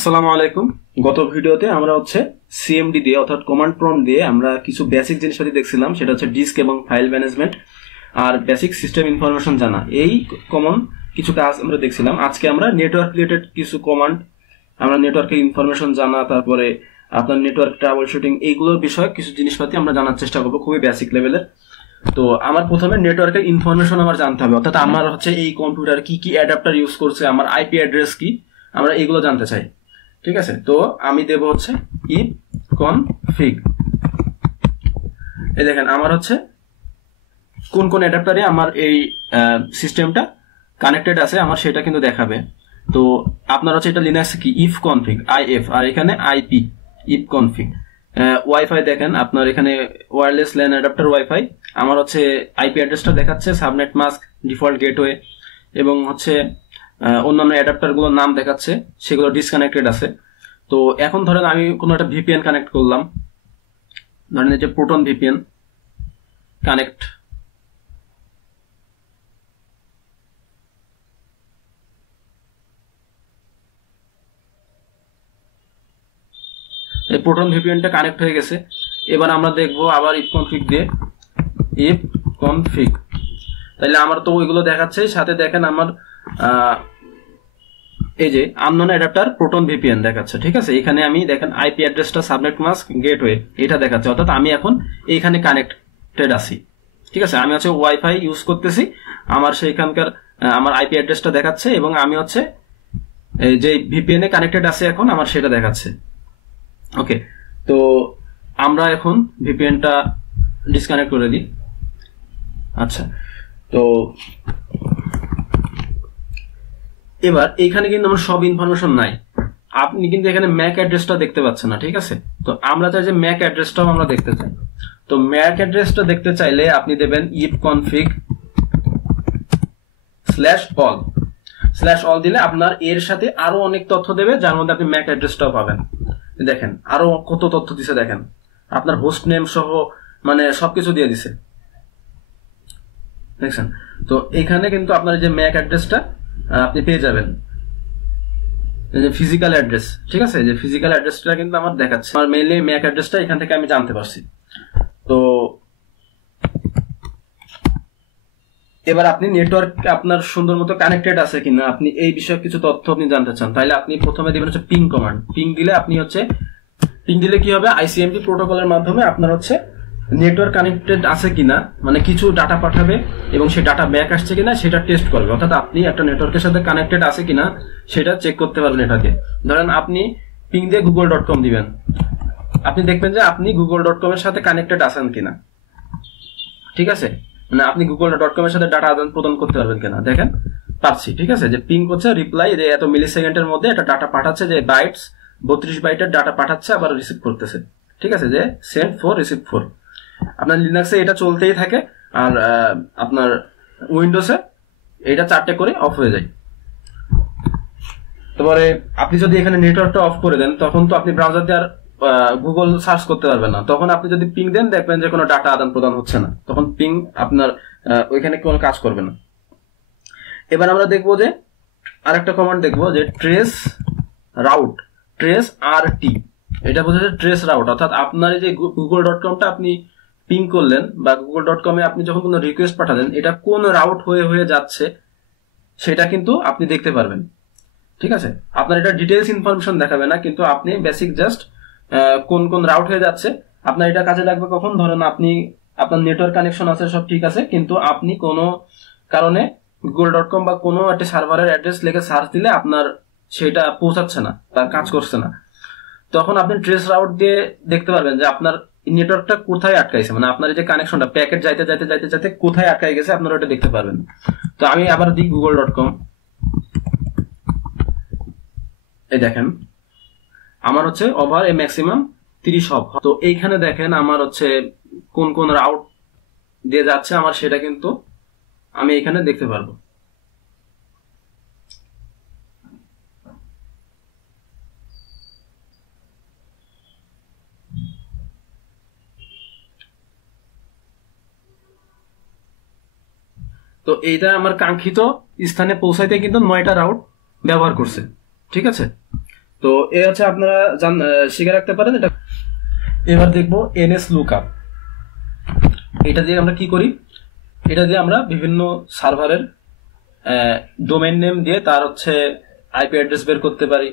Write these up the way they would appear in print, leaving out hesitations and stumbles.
আসসালামু আলাইকুম। গত ভিডিওতে আমরা সিএমডি দিয়ে অর্থাৎ কমান্ড প্রম্পট দিয়ে আমরা কিছু বেসিক জিনিসপাতি দেখছিলাম, সেটা হচ্ছে ডিস্ক এবং ফাইল ম্যানেজমেন্ট আর বেসিক সিস্টেম ইনফরমেশন জানা। এই কমন কিছু কাজ আমরা দেখছিলাম। আজকে আমরা নেটওয়ার্ক রিলেটেড কিছু কমান্ড, আমরা নেটওয়ার্কের ইনফরমেশন জানা, তারপরে আপনার নেটওয়ার্ক ট্রাবল শুটিং, এইগুলোর বিষয়ে কিছু জিনিসপাতি আমরা জানার চেষ্টা করবো, খুবই বেসিক লেভেলের। তো আমার প্রথমে নেটওয়ার্কের ইনফরমেশন আমার জানতে হবে, অর্থাৎ আমার এই কম্পিউটার কি কি অ্যাডাপ্টার ইউজ করছে, আমার আইপি অ্যাড্রেস কি, আমরা এইগুলো জানতে চাই। ঠিক আছে, তো আমি দেব ইফ কনফিগ। এই দেখেন আমার কোন কোন অ্যাডাপ্টারে আমার এই সিস্টেমটা কানেক্টেড আছে আমার সেটা কিন্তু দেখাবে। তো আপনার এটা লিনাক্স কি ইফ কনফিগ আইএফ, আর এখানে আইপি ইফ কনফিগ। ওয়াইফাই দেখেন আপনার এখানে ওয়্যারলেস ল্যান অ্যাডাপ্টার ওয়াইফাই, আমার আইপি অ্যাড্রেসটা দেখাচ্ছে, সাবনেট মাস্ক, ডিফল্ট গেটওয়ে এবং অন্যান্য অ্যাডাপ্টার গুলোর নাম দেখাচ্ছে, সেগুলো ডিসকানেক্টেড আছে। তো এখন ধরেন আমি কোনো একটা ভিপিএন কানেক্ট করলাম, ধরেন এই যে প্রোটন ভিপিএন কানেক্ট। এই প্রোটন ভিপিএনটা কানেক্ট হয়ে গেছে। এবার আমরা দেখবো আবার ইফ কনফিগ দিয়ে, ইফ কনফিগ, তাহলে আমার তো ওইগুলো দেখাচ্ছে। সাথে দেখেন আমার এই যে আননোন অ্যাডাপ্টার প্রোটন ভিপিএন দেখাচ্ছে। ঠিক আছে, এখানে আমি দেখেন আইপি অ্যাড্রেসটা, সাবনেট মাস্ক, গেটওয়ে এটা দেখাচ্ছে, অর্থাৎ আমি এখন এইখানে কানেক্টেড আছি। ঠিক আছে, আমি ওয়াইফাই ইউজ করতেছি, আমার সেইখানকার আমার আইপি অ্যাড্রেসটা দেখাচ্ছে এবং আমি যে ভিপিএন এ কানেক্টেড আছে এখন আমার সেটা দেখাচ্ছে। ওকে, তো আমরা এখন ভিপিএনটা ডিসকানেক্ট করে দিই। আচ্ছা, তো এবার এইখানে কিন্তু আমার সব ইনফরমেশন নাই, আপনি কিন্তু এখানে ম্যাক অ্যাড্রেসটা দেখতে পাচ্ছেন না। ঠিক আছে, তো আমরা চাই যে ম্যাক অ্যাড্রেসটাও আমরা দেখতে চাই। তো ম্যাক অ্যাড্রেসটা দেখতে চাইলে আপনি দেবেন ইফ কনফিগ /all। /all দিলে আপনার এর সাথে আরো অনেক তথ্য দেবে, যার মধ্যে আপনি ম্যাক অ্যাড্রেসটাও পাবেন। দেখেন আরো কত তথ্য দিছে, দেখেন আপনার হোস্ট নেম সহ মানে সবকিছু দিয়ে দিছে, দেখছেন। তো এখানে কিন্তু আপনার যে ম্যাক অ্যাড্রেসটা আপনি পেয়ে যাবেন, এই যে ফিজিক্যাল অ্যাড্রেস। ঠিক আছে, যে ফিজিক্যাল অ্যাড্রেসটা কিন্তু আমার দেখাচ্ছে, আমার মেইনলি ম্যাক অ্যাড্রেসটা এখান থেকে আমি জানতে পারছি। তো এবার আপনি নেটওয়ার্ক আপনার সুন্দর মতো কানেক্টেড আছে কিনা, আপনি এই বিষয়ে কিছু তথ্য আপনি জানতে চান, তাহলে আপনি প্রথমে দিবেন পিং কমান্ড। পিং দিলে আপনি পিং দিলে কি হবে, আইসিএমপি প্রোটোকলের মাধ্যমে আপনার নেটওয়ার্ক কানেক্টেড আছে কিনা, মানে কিছু ডাটা পাঠাবে এবং সেই ডাটা ব্যাক আসছে কিনা সেটা টেস্ট করবে, অর্থাৎ আপনি একটা নেটওয়ার্কের সাথে কানেক্টেড আছে কিনা সেটা চেক করতে পারবেন এটাকে। ধরেন আপনি পিং দিয়ে google.com দিবেন, আপনি দেখবেন যে আপনি google.com এর সাথে কানেক্টেড আছেন কিনা। ঠিক আছে, মানে আপনি google.com এর সাথে ডাটা আদান প্রদান করতে পারবেন কিনা, দেখেন পারছি। ঠিক আছে, যে পিং করছে রিপ্লাই, যে এত মিলি সেকেন্ডের মধ্যে একটা ডাটা পাঠাচ্ছে, যে বাইটস 32 বাইটের ডাটা পাঠাচ্ছে, আবার রিসিভ করতেছে। ঠিক আছে, যে সেন্ড 4 রিসিভ 4। আপনার লিনাক্সে এটা চলতেই থাকে, আর আপনার উইন্ডোজে এটা 4টে করে অফ হয়ে যায়। তারপরে আপনি যদি এখানে নেটওয়ার্কটা অফ করে দেন, তখন তো আপনি ব্রাউজার দিয়ে আর গুগল সার্চ করতে পারবেন না। তখন আপনি যদি পিং দেন, দেখবেন যে কোনো ডাটা আদান প্রদান হচ্ছে না, তখন পিং আপনার ওইখানে কোনো কাজ করবে না। এবার আমরা দেখবো যে আরেকটা কমান্ড দেখবো, যে ট্রেস রাউট, ট্রেস RT, এটা বোঝাচ্ছে ট্রেস রাউট, অর্থাৎ আপনার এই যে google.comটা আপনি পিং করলেন বা google.com এ আপনি যখন কোনো রিকোয়েস্ট পাঠালেন, এটা কোন রাউট হয়ে হয়ে যাচ্ছে সেটা কিন্তু আপনি দেখতে পারবেন। ঠিক আছে, আপনার এটা ডিটেলস ইনফরমেশন দেখাবে না, কিন্তু আপনি বেসিক জাস্ট কোন কোন রাউট হয়ে যাচ্ছে আপনার এটা কাজে লাগবে কখন, ধরেন আপনি আপনার নেটওয়ার্ক কানেকশন আছে, সব ঠিক আছে, কিন্তু আপনি কোনো কারণে google.com বা কোনো একটা সার্ভারের অ্যাড্রেস লিখে সার্চ দিলে আপনার সেটা পৌঁছাচ্ছে না, তার কাজ করছে না, তখন আপনি ট্রেস রাউট দিয়ে দেখতে পারবেন যে আপনার নেটওয়ার্কটা কোথায় আটকাইছে, মানে আপনার যে কানেকশনটা প্যাকেট যাইতে যাইতে যাইতে যাইতে কোথায় আটকাই গেছে আপনারা ওটা দেখতে পারবেন। তো আমি আবার দিই google.com, এই দেখেন আমার ওভার এ ম্যাক্সিমাম 30 হপ। তো এইখানে দেখেন আমার কোন কোন রাউট দিয়ে যাচ্ছে আমার সেটা কিন্তু আমি এখানে দেখতে পারবো। তো এইটা আমার কাঙ্ক্ষিত স্থানে পৌঁছাইতে কিন্তু 9টা রাউট ব্যবহার করছে। ঠিক আছে, তো এ হচ্ছে আপনারা শিখে রাখতে পারেন এটা। এবার দেখবো এনএস লুকআপ। এটা দিয়ে আমরা কি করি, এটা দিয়ে আমরা বিভিন্ন সার্ভারের ডোমেইন নেম দিয়ে তার হচ্ছে আইপি অ্যাড্রেস বের করতে পারি,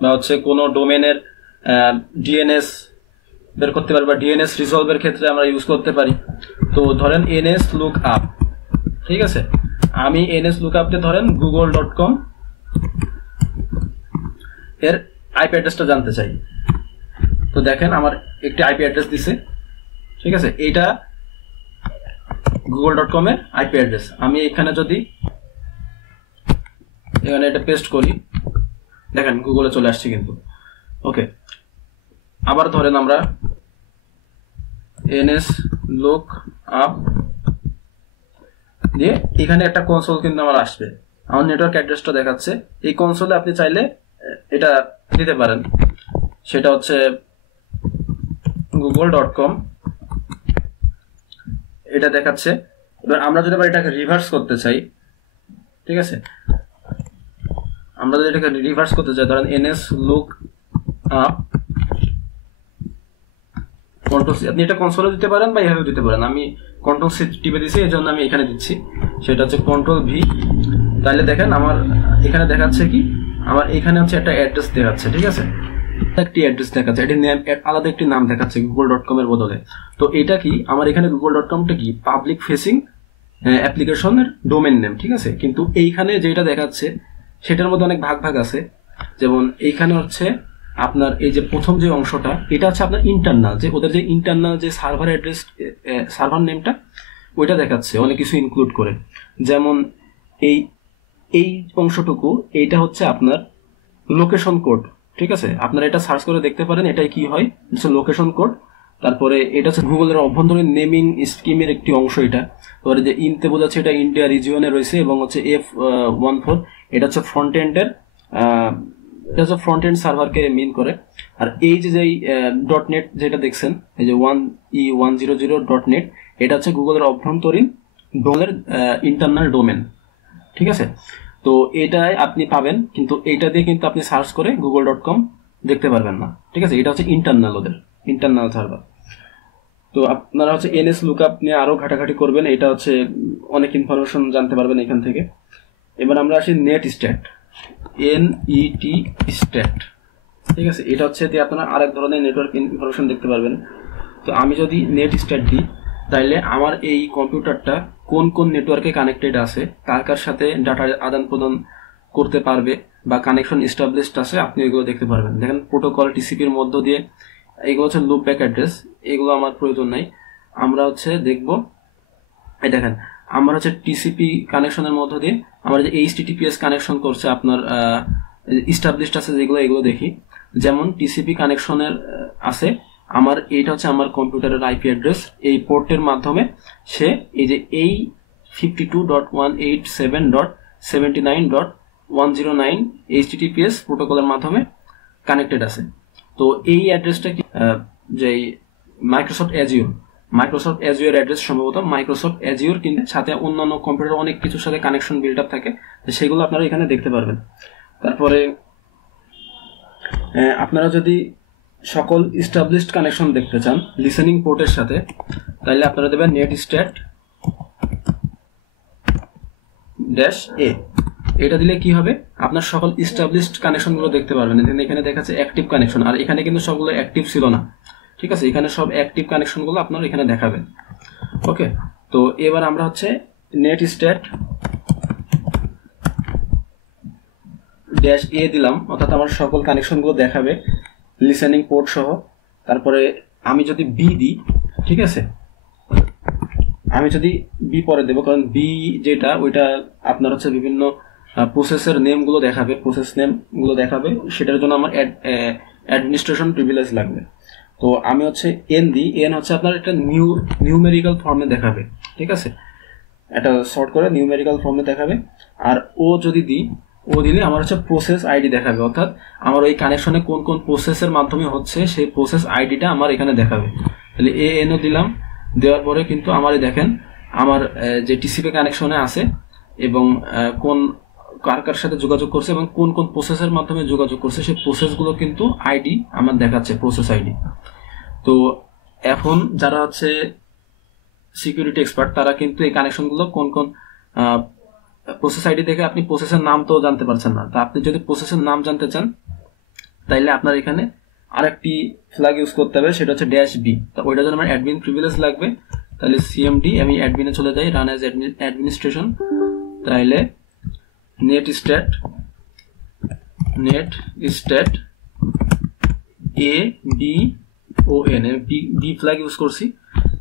বা হচ্ছে কোনো ডোমেনের ডিএনএস বের করতে পারি, বা ডিএনএস রিজলভের ক্ষেত্রে আমরা ইউজ করতে পারি। তো ধরেন এনএস লুক আপ, ঠিক আছে, আমি এনএস লুক আপতে ধরেন google.com এর আইপি অ্যাড্রেসটা জানতে চাই। তো দেখেন আমার একটি আইপি অ্যাড্রেস দিছে, ঠিক আছে, এটা google.com এর আইপি অ্যাড্রেস। আমি এখানে যদি এখানে এটা পেস্ট করি, দেখেন গুগলে চলে আসছে কিন্তু। ওকে, আবার ধরেন আমরা এনএস লুক আপ দিয়ে এখানে একটা কনসোল কিন্তু আমার আসবে, আমার নেটওয়ার্ক অ্যাড্রেসটা দেখাচ্ছে। এই কনসোলে আপনি চাইলে এটা দিতে পারেন, সেটা হচ্ছে google.com, এটা দেখাচ্ছে। এবার আমরা যদি আবার এটাকে রিভার্স করতে চাই, ঠিক আছে, আমরা যদি এটাকে রিভার্স করতে চাই, ধরেন nslookup control C, আপনি এটা কনসোলে দিতে পারেন বা এভাবে দিতে পারেন। আমি কন্ট্রোল সি টিপে দিছি, এই জন্য আমি এখানে দিচ্ছি, সেটা হচ্ছে কন্ট্রোল ভি। তাহলে দেখেন আমার এখানে দেখাচ্ছে কি, আমার এখানে হচ্ছে একটা অ্যাড্রেস দেখাচ্ছে, ঠিক আছে, একটি অ্যাড্রেস দেখাচ্ছে, এটি নেম আলাদা একটি নাম দেখাচ্ছে google.com এর বদলে। তো এটা কি, আমার এখানে google.comটা কি পাবলিক ফেসিং অ্যাপ্লিকেশনের ডোমেন নেম, ঠিক আছে, কিন্তু এইখানে যেটা দেখাচ্ছে সেটার মধ্যে অনেক ভাগ ভাগ আছে। যেমন এইখানে হচ্ছে আপনার এই যে প্রথম যে অংশটা, এটা হচ্ছে আপনার ইন্টারনাল, যে ওদের যে ইন্টারনাল যে সার্ভার অ্যাড্রেস, সার্ভার নেমটা ওইটা দেখাচ্ছে অনেক কিছু ইনক্লুড করে। যেমন এই এই অংশটুকু, এইটা হচ্ছে আপনার লোকেশন কোড, ঠিক আছে, আপনারা এটা সার্চ করে দেখতে পারেন এটাই কি হয়, হচ্ছে লোকেশন কোড। তারপরে এটা হচ্ছে গুগলের অভ্যন্তরীণ নেমিং স্কিমের একটি অংশ। এটা তারপরে যে ইনতে বোঝাচ্ছে এটা ইন্ডিয়া রিজিয়নে রয়েছে, এবং হচ্ছে F14 এটা হচ্ছে ফ্রন্ট এন্ডের, এটা হচ্ছে ফ্রন্ট এন্ড সার্ভারকে মিন করে। আর এই যে .net যেটা দেখছেন, এই যে 1E100.net, এটা হচ্ছে গুগলের অভ্যন্তরীণ ডোমেনের ইন্টারনাল ডোমেন, ঠিক আছে। তো এটাই আপনি পাবেন, কিন্তু এইটা দিয়ে কিন্তু আপনি সার্চ করে google.com দেখতে পারবেন না, ঠিক আছে, এটা হচ্ছে ইন্টারনাল, ওদের ইন্টারনাল সার্ভার। তো আপনারা হচ্ছে এনএস লুকআপ নিয়ে আরো ঘাটাঘাটি করবেন, এটা হচ্ছে অনেক ইনফরমেশন জানতে পারবেন এখান থেকে। এবার আমরা আসি নেট স্ট্যাট, NET স্ট্যাট, ঠিক আছে, এটা হচ্ছে দিয়ে আপনারা আরেক ধরনের নেটওয়ার্ক ইনফরমেশন দেখতে পারবেন। তো আমি যদি নেট স্ট্যাট দিই, তাইলে আমার এই কম্পিউটারটা কোন কোন নেটওয়ার্কে কানেক্টেড আছে, কার কার সাথে ডাটা আদান প্রদান করতে পারবে, বা কানেকশন এস্টাবলিশড আছে, আপনি এগুলো দেখতে পারবেন। দেখেন প্রোটোকল টিসিপির মধ্য দিয়ে, এগুলো হচ্ছে লুপ ব্যাক অ্যাড্রেস, এগুলো আমার প্রয়োজন নাই। আমরা হচ্ছে দেখব, এই দেখেন আমার হচ্ছে টিসিপি কানেকশনের মধ্য দিয়ে আমার যে HTTPS কানেকশন করছে আপনার এস্টাবলিশড আছে যেগুলো, এগুলো দেখি। যেমন টিসিপি কানেকশনের আছে আমার, এইটা হচ্ছে আমার কম্পিউটারের আইপি অ্যাড্রেস, এই পোর্টের মাধ্যমে সে এই যে এই 52.187.79.109 HTTPS প্রোটোকলের মাধ্যমে কানেক্টেড আছে। তো এই অ্যাড্রেসটা কি, যে মাইক্রোসফট অ্যাজিওর অ্যাড্রেস, সম্ভবত মাইক্রোসফট অ্যাজিওর, কিন্তু সাথে অন্যান্য কম্পিউটার অনেক কিছুর সাথে কানেকশন বিল্ড আপ থাকে, সেগুলো আপনারা এখানে দেখতে পারবেন। তারপরে আপনারা যদি সকল এস্টাবলিশড কানেকশন দেখতে চান লিসেনিং পোর্টের সাথে, তাহলে আপনারা দেবেন নেট স্ট্যাট -A। এটা দিলে কি হবে, আপনার সকল এস্টাবলিশড কানেকশনগুলো দেখতে পারবেন। এখানে দেখাচ্ছে অ্যাক্টিভ কানেকশন, আর এখানে কিন্তু সবগুলো অ্যাক্টিভ ছিল না, ঠিক আছে, এখানে সব অ্যাক্টিভ কানেকশনগুলো আপনার এখানে দেখাবেন। ওকে, তো এবার আমরা হচ্ছে নেট স্ট্যাট -A দিলাম, অর্থাৎ আমার সকল কানেকশনগুলো দেখাবে লিসেনিং পোর্ট সহ। তারপরে আমি যদি বি দিই, ঠিক আছে, আমি যদি বি পরে দেবো, কারণ বি যেটা ওইটা আপনার হচ্ছে বিভিন্ন প্রসেসের নেমগুলো দেখাবে, প্রসেস নেমগুলো দেখাবে, সেটার জন্য আমার অ্যাডমিনিস্ট্রেশন প্রিভিলেজ লাগবে। তো আমি হচ্ছে এন দিই, এন হচ্ছে আপনার একটা নিউমেরিক্যাল ফর্মে দেখাবে, ঠিক আছে, এটা শর্ট করে নিউমেরিক্যাল ফর্মে দেখাবে। আর ও যদি দিই, ও দিলে আমার হচ্ছে প্রসেস আইডি দেখাবে, অর্থাৎ আমার ওই কানেকশনে কোন কোন প্রসেসের মাধ্যমে হচ্ছে সেই প্রসেস আইডিটা আমার এখানে দেখাবে। তাহলে এনও দিলাম, দেওয়ার পরে কিন্তু আমারই দেখেন আমার যে টিসিপি কানেকশনে আছে এবং কোন কার কার সাথে যোগাযোগ করছে এবং কোন কোন প্রসেসের মাধ্যমে যোগাযোগ করছে সেই প্রসেসগুলো কিন্তু আইডি আমার দেখাচ্ছে, প্রসেস আইডি। তো এখন যারা হচ্ছে সিকিউরিটি এক্সপার্ট তারা কিন্তু এই কানেকশনগুলো কোন কোন প্রসেস আইডি দেখে আপনি প্রসেসের নাম তো জানতে পারছেন না। তা আপনি যদি প্রসেসের নাম জানতে চান তাইলে আপনার এখানে আরেকটি ফ্ল্যাগ ইউজ করতে হবে, সেটা হচ্ছে -b। তো ওইটার জন্য আমার অ্যাডমিন প্রিভিলেজ লাগবে। তাহলে cmd, আমি অ্যাডমিনে চলে যাই, রান অ্যাজ অ্যাডমিনিস্ট্রেশন। তাইলে netstat ABON, b flag use করছি।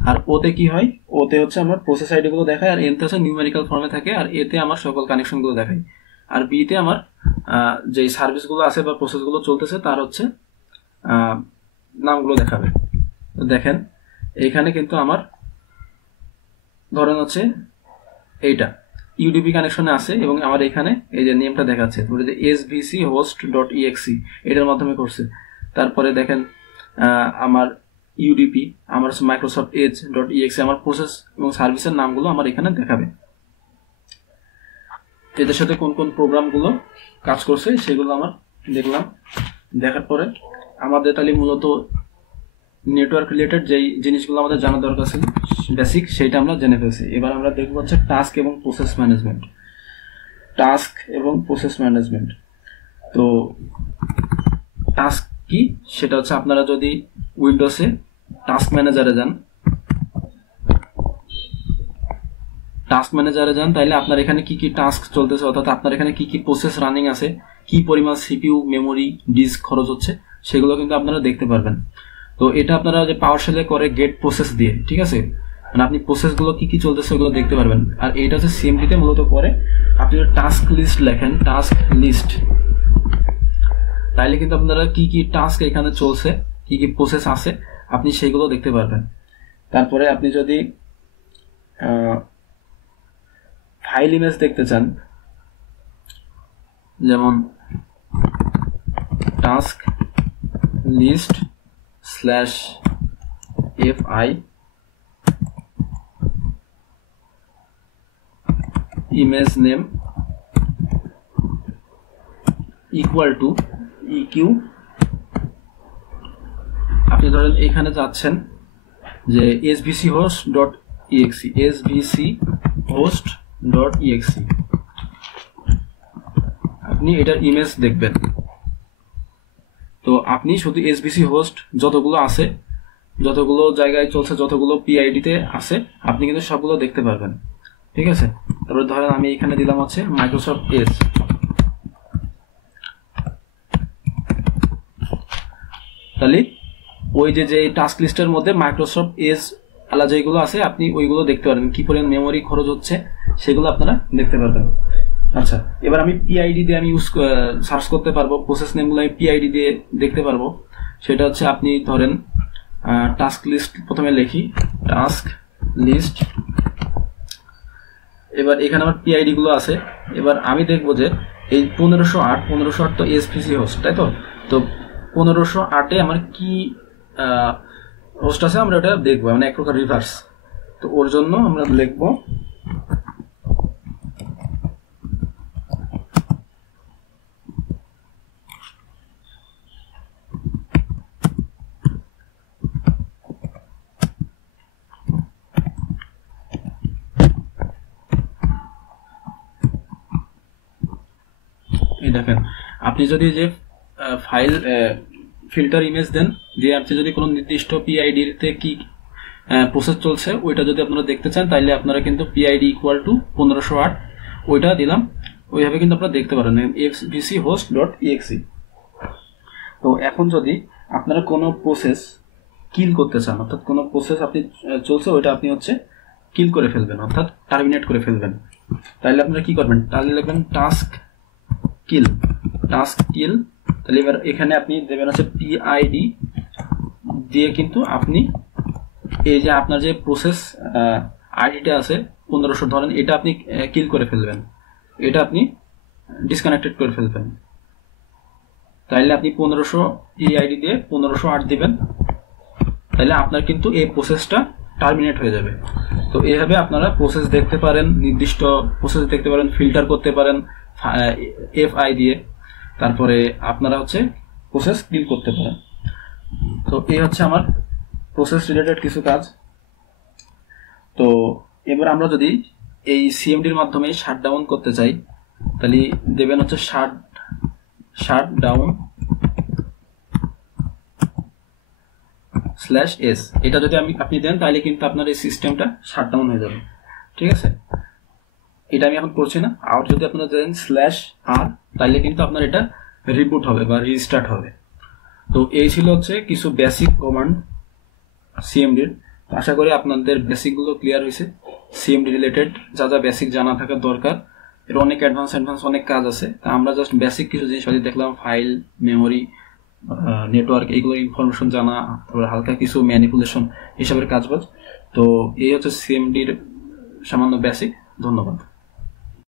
আর ওতে কি হয়, ওতে হচ্ছে আমার প্রসেস আইডি গুলো দেখায়, আর এতে হচ্ছে নিউমেরিক্যাল ফর্মে থাকে, আর এতে আমার সকল কানেকশন গুলো দেখায়। আর বিতে আমার যে সার্ভিস গুলো আছে বা প্রসেস গুলো চলতেছে তার হচ্ছে নামগুলো দেখাবে। দেখেন এখানে কিন্তু আমার ধরেন হচ্ছে এইটা ইউডিপি কানেকশনে আছে এবং আমার এখানে এই যে নেমটা দেখাচ্ছে svchost.exe, এটার মাধ্যমে করছে। তারপরে দেখেন আমার ইউডিপি, আমার মাইক্রোসফট এজ.exe, আমার প্রসেস এবং সার্ভিসের নামগুলো আমার এখানে দেখাবে। এদের সাথে কোন কোন প্রোগ্রামগুলো কাজ করছে সেগুলো আমার দেখলাম। দেখার পরে আমাদের তাহলে মূলত নেটওয়ার্ক রিলেটেড যেই জিনিসগুলো আমাদের জানা দরকার ছিল বেসিক, সেটা আমরা জেনে ফেলছি। এবার আমরা দেখবো হচ্ছে টাস্ক এবং প্রসেস ম্যানেজমেন্ট। তো টাস্ক কি সেটা হচ্ছে, আপনারা যদি উইন্ডোজে টাস্ক ম্যানেজারে যান তাহলে আপনার এখানে কি কি টাস্ক চলতেছে, অর্থাৎ আপনার এখানে কি কি প্রসেস রানিং আছে, কি পরিমাণ সিপিইউ, মেমোরি, ডিস্ক খরচ হচ্ছে, সেগুলো কিন্তু আপনারা দেখতে পারবেন। তো এটা আপনারা যে পাওয়ারশেলে করে গেট প্রসেস দিয়ে, ঠিক আছে, মানে আপনি প্রসেসগুলো কি কি চলতেছে ওগুলো দেখতে পারবেন। আর এটা হচ্ছে সিএমডিতে মূলত করে আপনি যদি টাস্ক লিস্ট লেখেন, টাস্ক লিস্ট, তাইলে কিন্তু আপনারা কি কি টাস্ক এখানে চলছে, কি কি প্রসেস আছে আপনি সেগুলো দেখতে পারবেন। তারপরে আপনি যদি ফাইল ইমেজ দেখতে চান, যেমন tasklist /fi image name equal to eq, আপনি ধরেন এখানে যাচ্ছেন যে svchost.exe, আপনি এটার ইমেজ দেখবেন। তো আপনি শুধু SVC হোস্ট যতগুলো আছে, যতগুলো জায়গায় চলছে, যতগুলো পিআইডিতে আছে, আপনি কিন্তু সবগুলো দেখতে পারবেন, ঠিক আছে। তারপরে ধরেন আমি এখানে দিলাম হচ্ছে মাইক্রোসফট এজ, তাহলে ওই যে টাস্ক লিস্টের মধ্যে মাইক্রোসফট এজ আলা যেগুলো আছে আপনি ওইগুলো দেখতে পারবেন, কি পরিমাণ মেমোরি খরচ হচ্ছে সেগুলো আপনারা দেখতে পারবেন। আচ্ছা, এবার আমি পিআইডি দিয়ে আমি সার্চ করতে পারবো, প্রসেস নেমগুলো আমি পিআইডি দিয়ে দেখতে পারবো। সেটা হচ্ছে আপনি ধরেন টাস্ক লিস্ট প্রথমে লিখি, টাস্ক লিস্ট, এবার এখানে আমার পিআইডি গুলো আছে। এবার আমি দেখবো যে এই 1508 তো এসভিসি হোস্ট, তাই তো। তো 1508-এ আমার কি হোস্ট আছে আমরা ওটা দেখবো, মানে এক প্রকার রিভার্স। তো ওর জন্য আমরা লিখবো দেখেন, আপনি যদি যে ফাইল ফিল্টার ইমেজ দেন, যে আপনি যদি কোনো নির্দিষ্ট পিআইডিতে কি প্রসেস চলছে ওইটা যদি আপনারা দেখতে চান, তাইলে আপনারা কিন্তু পিআইডি ইকুয়াল টু 1508 ওইটা দিলাম, ওইভাবে কিন্তু আপনারা দেখতে পারেন svchost.exe। তো এখন যদি আপনারা কোনো প্রসেস কিল করতে চান, অর্থাৎ কোনো প্রসেস আপনি চলছে ওইটা আপনি হচ্ছে কিল করে ফেলবেন, অর্থাৎ টার্মিনেট করে ফেলবেন, তাইলে আপনারা কি করবেন, তাহলে লিখবেন টাস্ক কিল। তাহলে এবার এখানে আপনি দেবেন হচ্ছে পিআইডি দিয়ে, কিন্তু আপনি এই যে আপনার যে প্রসেস আইডিটা আছে 1500 ধরেন, এটা আপনি কিল করে ফেলবেন, এটা আপনি ডিসকানেক্টেড করে ফেলবেন। তাইলে আপনি 1500 পিআইডি দিয়ে 1508 দিবেন, তাহলে আপনার কিন্তু এই প্রসেসটা টার্মিনেট হয়ে যাবে। তো এইভাবে আপনারা প্রসেস দেখতে পারেন, নির্দিষ্ট প্রসেস দেখতে পারেন, ফিল্টার করতে পারেন, FI দিয়ে, তারপরে আপনারা হচ্ছে প্রসেস কিল করতে পারেন। তো এই হচ্ছে আমার প্রসেস রিলেটেড কিছু কাজ। তো এবার আমরা যদি এই সিএমডির মাধ্যমে শাটডাউন করতে চাই, তাহলে দেবেন হচ্ছে শাটডাউন /s। এটা যদি আপনি দেন তাহলে কিন্তু আপনার এই সিস্টেমটা শাটডাউন হয়ে যাবে, ঠিক আছে। এটা আমি এখন করছি না। আর যদি আপনারা দেন /r তাহলে কিন্তু আপনার এটা রিবুট হবে বা রিস্টার্ট হবে। তো এই ছিল হচ্ছে কিছু বেসিক কমান্ড সিএমডির। আশা করি আপনাদের বেসিকগুলো ক্লিয়ার হয়েছে। সিএমডি রিলেটেড যা যা বেসিক জানা থাকার দরকার, এর অনেক অ্যাডভান্স অনেক কাজ আছে। তা আমরা জাস্ট বেসিক কিছু জিনিস দেখলাম, ফাইল, মেমোরি, নেটওয়ার্ক, এইগুলো ইনফরমেশন জানা, তারপরে হালকা কিছু ম্যানিপুলেশন, এসবের কাজবাজ। তো এই হচ্ছে সিএমডির সামান্য বেসিক। ধন্যবাদ।